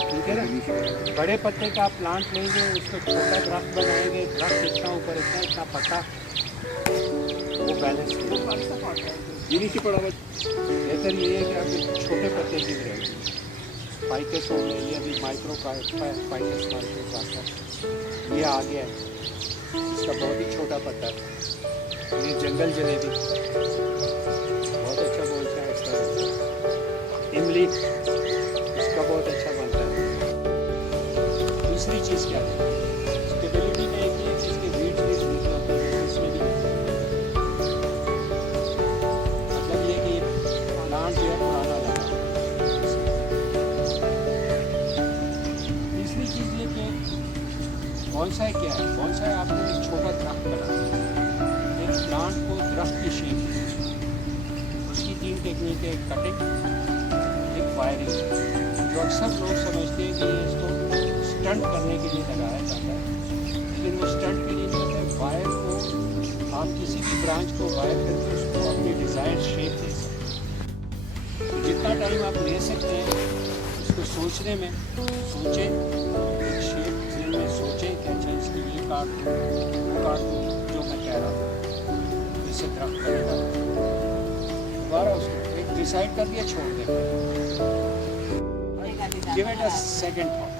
ठीक है ना। बड़े पत्ते का आप प्लांट लेंगे, उसको छोटा दरख्त बनाएंगे, दरख्त इतना ऊपर इतना पत्ता, वो बैलेंस ये नीचे पड़ा हुआ। बेहतर ये है कि आप छोटे पत्ते की वैरायटी फाइकस हो गया, ये अभी माइक्रो फाइकस माइक्रो ये आ गया है, इसका बहुत ही छोटा पत्ता है। ये जंगल जलेबी बहुत अच्छा बोलता है, इसका इमली इसका बहुत अच्छा बनता है। दूसरी चीज़ क्या है, स्टेबिलिटी में एक ये चीज़ की वीड्स भी निकल होती है, इसमें भी मतलब ये कि प्लांट जो है पुराना लगा। तीसरी चीज़ ये कि बॉन्साई क्या है, बॉन्साई आपको एक छोटा दरख्त बनाना है, एक प्लांट को दरख्त की शेप दी, उसकी 3 टेक्निक है, कटिंग, एक फायरिंग। जो अक्सर लोग समझते हैं कि इसको स्टंट करने के लिए लगाया जाता है, लेकिन वो स्टंट के लिए नहीं होता है। वायर को आप किसी भी ब्रांच को वायर करके उसको अपनी डिज़ायर शेप दे सकते हैं। जितना टाइम आप ले सकते हैं इसको सोचने में, सोचें एक शेप में सोचें कि अच्छा इसकी ये काट दूँ, वो काट दूँ, जो मैं कह रहा हूँ जिससे दरख्त बनेगा। दोबारा उसको एक डिसाइड कर दिया, छोड़ दें। Give it a second thought.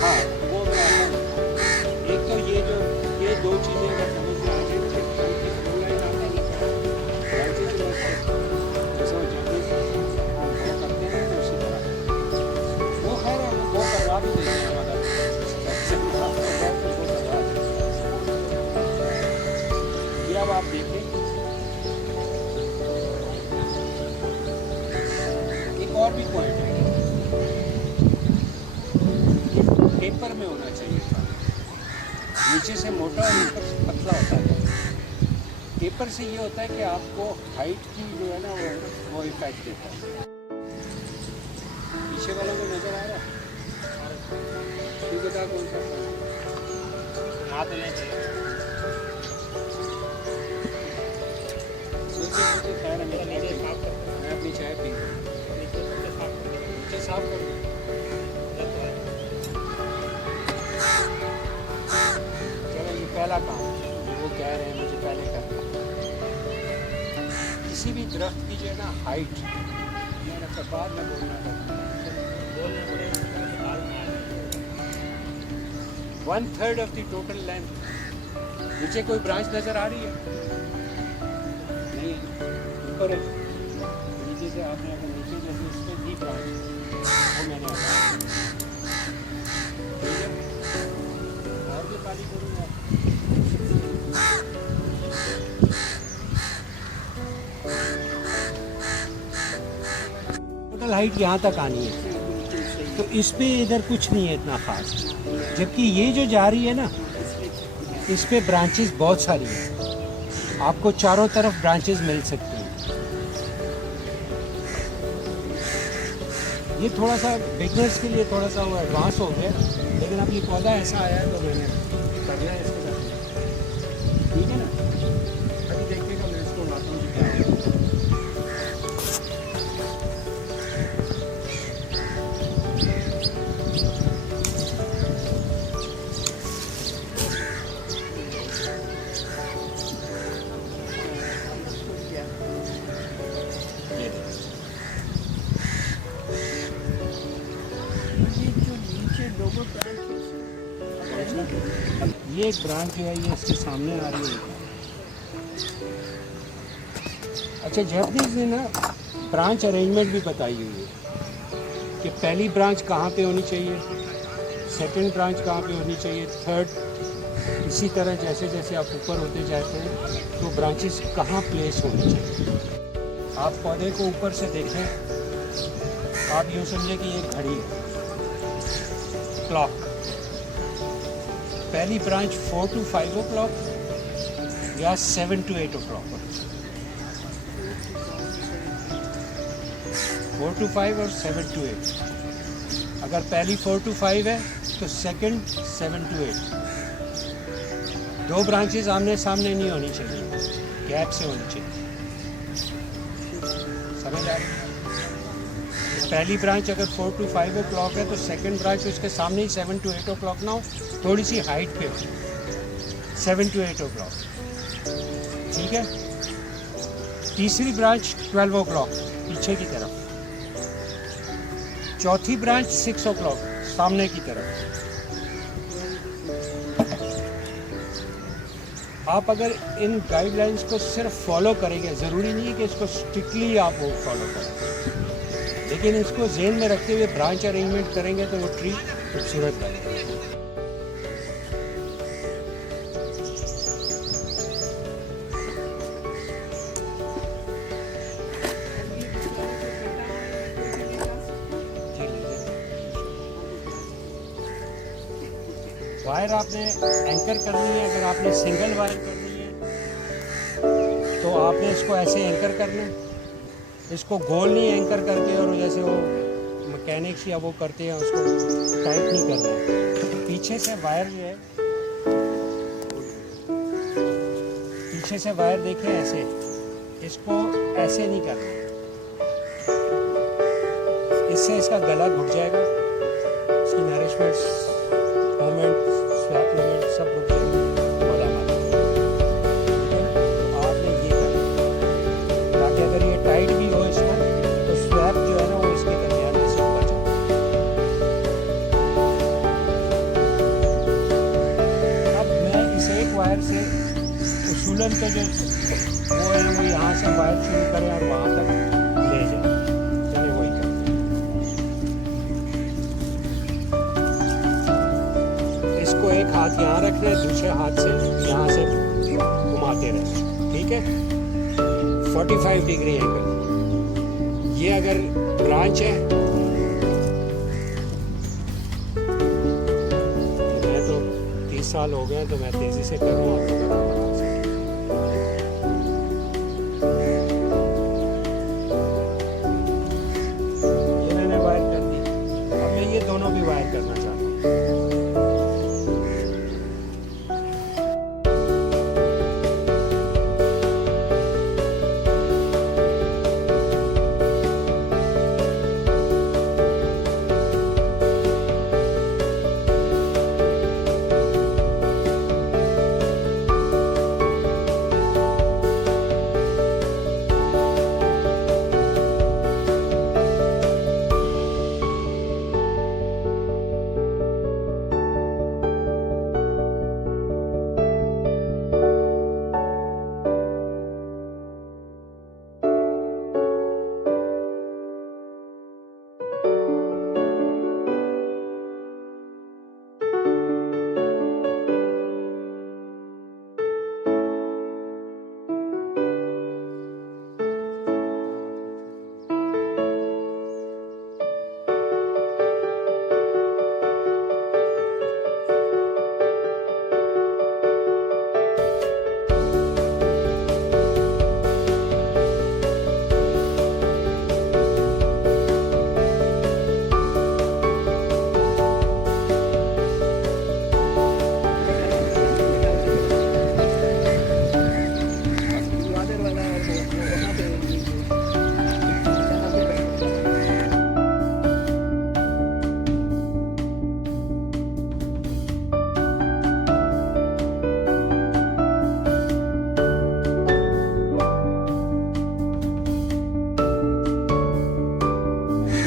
हाँ, वो एक तो ये दो चीज़ें अगर समझ में आ जाए, जैसे वो जल्दी वो करते हैं तो उसी तरह वो खैर है, वो करवा भी देते हैं हमारा। ये अब आप देखें, और भी पॉइंट है, टेपर में होना चाहिए था, नीचे से मोटा और ऊपर से पतला होता है। टेपर से ये होता है कि आपको हाइट की जो है ना वो इफेक्ट देता है। पीछे वालों को नजर आ रहा है, तू बता कौन सा हाथ लेना चाहिए। सोचिए खैर मैं अपनी चाय पी साफ कर दो। चलो ये पहला काम वो कह रहे हैं मुझे पहले करना। किसी भी दरख्त की जो है ना हाइट, मेरा बाद में बोलना पड़ता है, 1/3 ऑफ द टोटल लेंथ। नीचे कोई ब्रांच नजर आ रही है? नहीं, ऊपर नीचे से आपने अगर नीचे जैसे इसमें दी ब्रांच वो मैंने और भी पानी करूँगा। टोटल हाइट यहाँ तक आनी है, तो इस पे इधर कुछ नहीं है इतना खास, जबकि ये जो जा रही है ना इस पे ब्रांचेस बहुत सारी हैं, आपको चारों तरफ ब्रांचेस मिल सकती हैं। ये थोड़ा सा बिगनर्स के लिए थोड़ा सा वो एडवांस हो गया, लेकिन अब ये पौधा ऐसा आया है तो मैंने करना है इसके साथ, ठीक है ना। अभी देखिएगा मैं इसको लाता हूँ क्या है। ये एक ब्रांच जो है ये इसके सामने आ रही है। अच्छा, जैपनीज ने ना ब्रांच अरेंजमेंट भी बताई हुई है कि पहली ब्रांच कहाँ पे होनी चाहिए, सेकंड ब्रांच कहाँ पे होनी चाहिए, थर्ड, इसी तरह जैसे जैसे आप ऊपर होते जाते हैं तो ब्रांचेस कहाँ प्लेस होनी चाहिए। आप पौधे को ऊपर से देखें, आप यूँ समझें कि ये घड़ी है, क्लॉक। पहली ब्रांच 4 to 5 o'clock या 7 to 8 o'clock, 4 to 5 और 7 to 8। अगर पहली 4 to 5 है तो सेकंड 7 to 8। दो ब्रांचेस आमने सामने नहीं होनी चाहिए, गैप से होनी चाहिए। समझ आ रही है? पहली ब्रांच अगर 4 to 5 o'clock है तो सेकंड ब्रांच उसके सामने ही 7 to 8 o'clock ना हो, थोड़ी सी हाइट पे हो, 7 to 8 o'clock, ठीक है। तीसरी ब्रांच 12 o'clock पीछे की तरफ, चौथी ब्रांच 6 o'clock सामने की तरफ। आप अगर इन गाइडलाइंस को सिर्फ फॉलो करेंगे, ज़रूरी नहीं है कि इसको स्ट्रिक्टली आप वो फॉलो करें, लेकिन इसको जेहन में रखते हुए ब्रांच अरेंजमेंट करेंगे तो वो ट्री खूबसूरत लगेगा। वायर आपने एंकर करनी है, अगर आपने सिंगल वायर करनी है तो आपने इसको ऐसे एंकर करना है, इसको गोल नहीं एंकर करके और जैसे वो मैकेनिक्स या वो करते हैं उसको टाइट नहीं करना है। पीछे से वायर जो है, पीछे से वायर देखें ऐसे, इसको ऐसे नहीं करना, इससे इसका गला घुट जाएगा, इसकी नरिशमेंट मोमेंट स्वैप मोमेंट सब रुक जाएंगे और आपने ये करना ताकि अगर ये टाइट भी हो इसको तो स्वैप जो है ना वो इसके दरमियान में से ऊपर जाए। अब मैं इस एक वायर से उसूलन तो जो वो है ना वो यहाँ से वायर शुरू करें और वहाँ तक ले जाए, चलिए वही करें। इसको एक हाथ यहाँ रखना है, दूसरे हाथ से यहाँ से घुमाते रहे, ठीक है। 45 डिग्री एंगल। ये अगर ब्रांच है, मैं तो 30 साल हो गए तो मैं तेजी से करूँ आपको बना सकूँ। ये मैंने वायर कर दी, अब मैं ये दोनों भी वायर करना चाहता हूँ।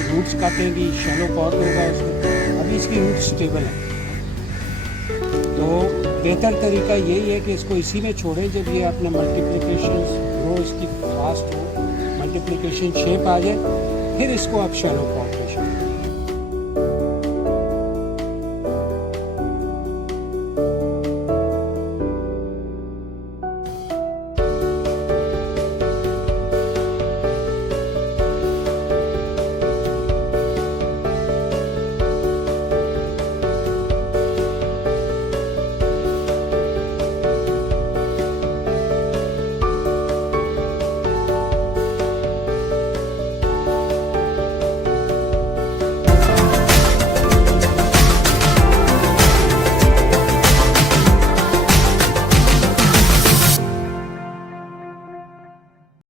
रूट्स काटेंगी, शैलो पॉट होगा उसको। अभी इसकी रूट स्टेबल है तो बेहतर तरीका यही है कि इसको इसी में छोड़ें। जब ये अपने मल्टीप्लिकेशन ग्रो इसकी फास्ट हो, मल्टीप्लिकेशन शेप आ जाए, फिर इसको आप शैलो पॉट में छोड़ें।